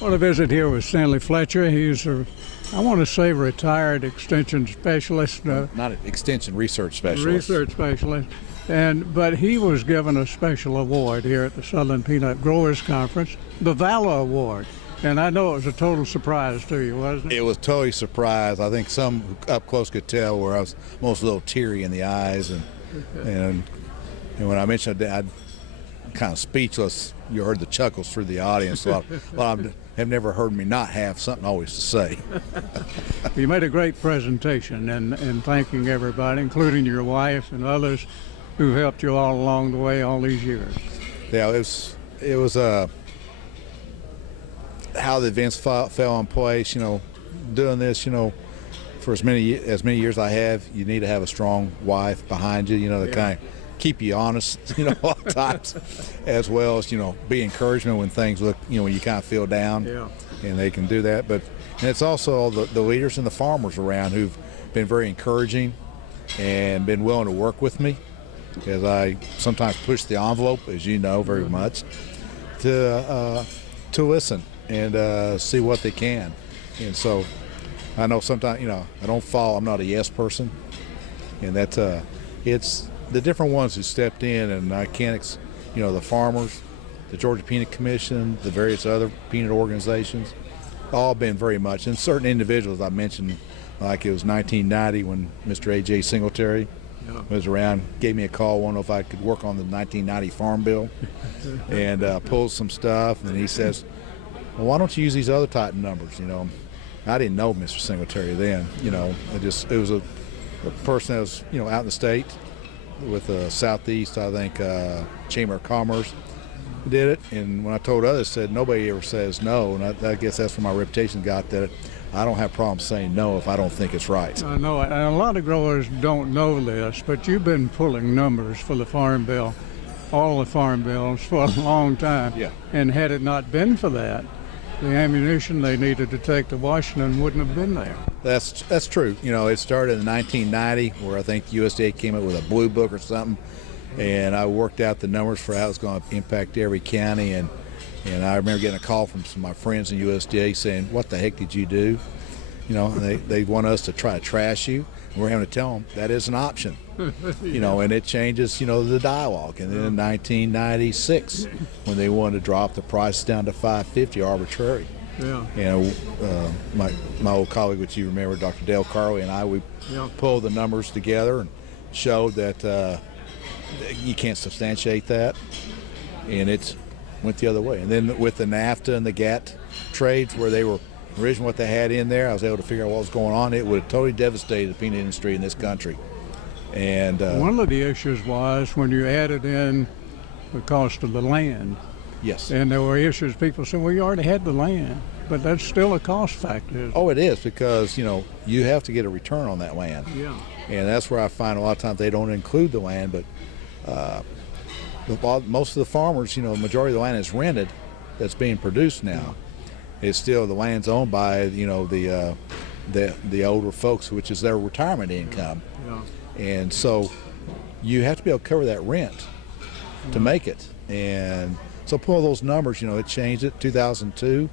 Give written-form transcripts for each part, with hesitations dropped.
Well, I visit here with Stanley Fletcher. He's I want to say retired extension specialist. Not an extension research specialist. Research specialist. But he was given a special award here at the Southern Peanut Growers Conference, the Valor Award. And I know it was a total surprise to you, wasn't it? It was totally a surprise. I think some up close could tell where I was almost a little teary in the eyes. And when I mentioned it, I'm kind of speechless. You heard the chuckles through the audience. So have never heard me not have something always to say. You made a great presentation, and thanking everybody, including your wife and others who helped you all along the way all these years. Yeah, it was how the events fell in place. Doing this, for as many years I have, you need to have a strong wife behind you. To kind of keep you honest, all times, as well as be encouragement when things look, when you kind of feel down. Yeah. And they can do that. And it's also the leaders and the farmers around who've been very encouraging and been willing to work with me, as I sometimes push the envelope, as you know very much, to listen and see what they can. And so I know sometimes, I'm not a yes person, and that's it's the different ones who stepped in, and I can't, the farmers, the Georgia Peanut Commission, the various other peanut organizations, all been very much, and certain individuals I mentioned, like it was 1990 when Mr. A.J. Singletary was around, gave me a call, wanted to know if I could work on the 1990 Farm Bill and pull some stuff, and he says, well, why don't you use these other type numbers, I didn't know Mr. Singletary then, it was a person that was, out in the state with the Southeast, I think, Chamber of Commerce did it, and when I told others, said nobody ever says no, and I guess that's where my reputation got, that I don't have problems saying no if I don't think it's right. I know, and a lot of growers don't know this, but you've been pulling numbers for the Farm Bill, all the Farm Bills, for a long time. Yeah. And had it not been for that, the ammunition they needed to take to Washington wouldn't have been there. That's true. It started in 1990, where I think USDA came up with a blue book or something, and I worked out the numbers for how it's going to impact every county, and I remember getting a call from some of my friends in USDA saying, what the heck did you do? They want us to try to trash you, and we're having to tell them that is an option. And it changes, the dialogue. And then in 1996, when they wanted to drop the price down to $5.50 arbitrary. Yeah. My old colleague, which you remember, Dr. Dale Carley, and we pulled the numbers together and showed that you can't substantiate that, and it went the other way. And then with the NAFTA and the GATT trades, where they were originally what they had in there, I was able to figure out what was going on. It would have totally devastated the peanut industry in this country. And one of the issues was when you added in the cost of the land. Yes. And there were issues, people said, well, you already had the land, but that's still a cost factor. Oh, it is, because, you have to get a return on that land. Yeah. And that's where I find a lot of times they don't include the land, but most of the farmers, the majority of the land is rented that's being produced now. It's still, the land's owned by, the older folks, which is their retirement income. Yeah. And so you have to be able to cover that rent to make it. And so pull those numbers, it changed it 2002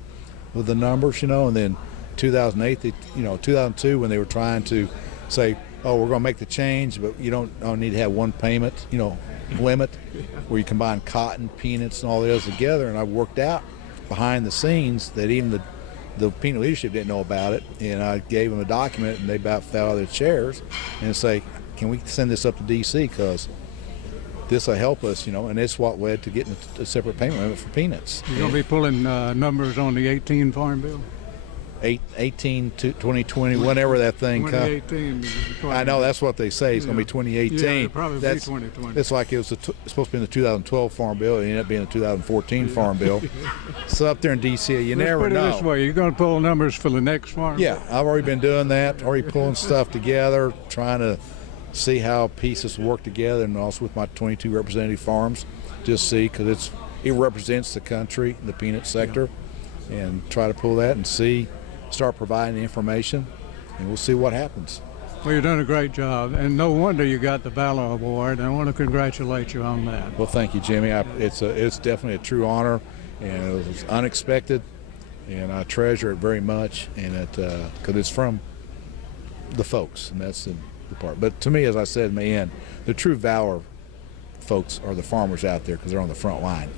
with the numbers, and then 2008, 2002 when they were trying to say, oh, we're going to make the change, but you don't need to have one payment, limit, where you combine cotton, peanuts, and all the others together. And I worked out behind the scenes that even the peanut leadership didn't know about it, and I gave them a document, and they about fell out of their chairs and say, can we send this up to D.C. because this will help us, and it's what led to getting a separate payment limit for peanuts. You're going to be pulling numbers on the 18 Farm Bill? 18 to 2020, whenever that thing comes. 2018. I know that's what they say. It's going to be 2018. Yeah, it'll probably be 2020. It's like it was supposed to be in the 2012 Farm Bill. It ended up being the 2014 Farm Bill. So up there in D.C., you never know. Let's put it this way, you're going to pull numbers for the next Farm Bill? Yeah, I've already been doing that, already pulling stuff together, trying to see how pieces work together, and also with my 22 representative farms, just see, because it represents the country, the peanut sector, and try to pull that and start providing the information, and we'll see what happens. Well, you've done a great job, and no wonder you got the Valor Award, and I want to congratulate you on that. Well, thank you, Jimmy. It's definitely a true honor, and it was unexpected, and I treasure it very much, and because it's from the folks, and that's the part. But to me, as I said in the end, the true Valor folks are the farmers out there because they're on the front line.